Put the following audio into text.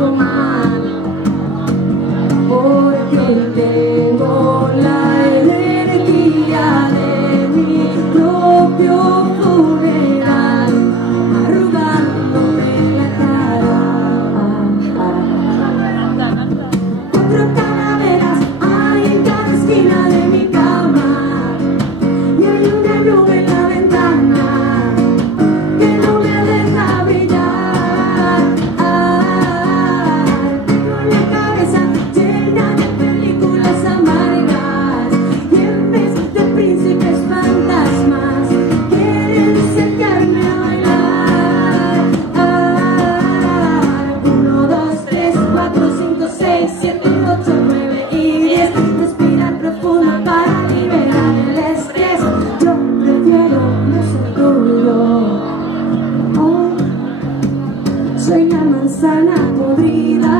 hago mal, porque tengo la energía de mi propio funeral, arrugándome la cara. 4 calaveras hay en cada esquina de mi cama, y hay una nube en la ventana que no me deja brillar. Tengo la cabeza llena de películas amargas, y en vez de príncipes fantasmas quieren sacarme a bailar. 1, 2, 3, 4, 5, 6, 7, 8, 9 y 10. Respira profundo para liberar el estrés. Yo prefiero no ser tuyo. Hoy soy la manzana podrida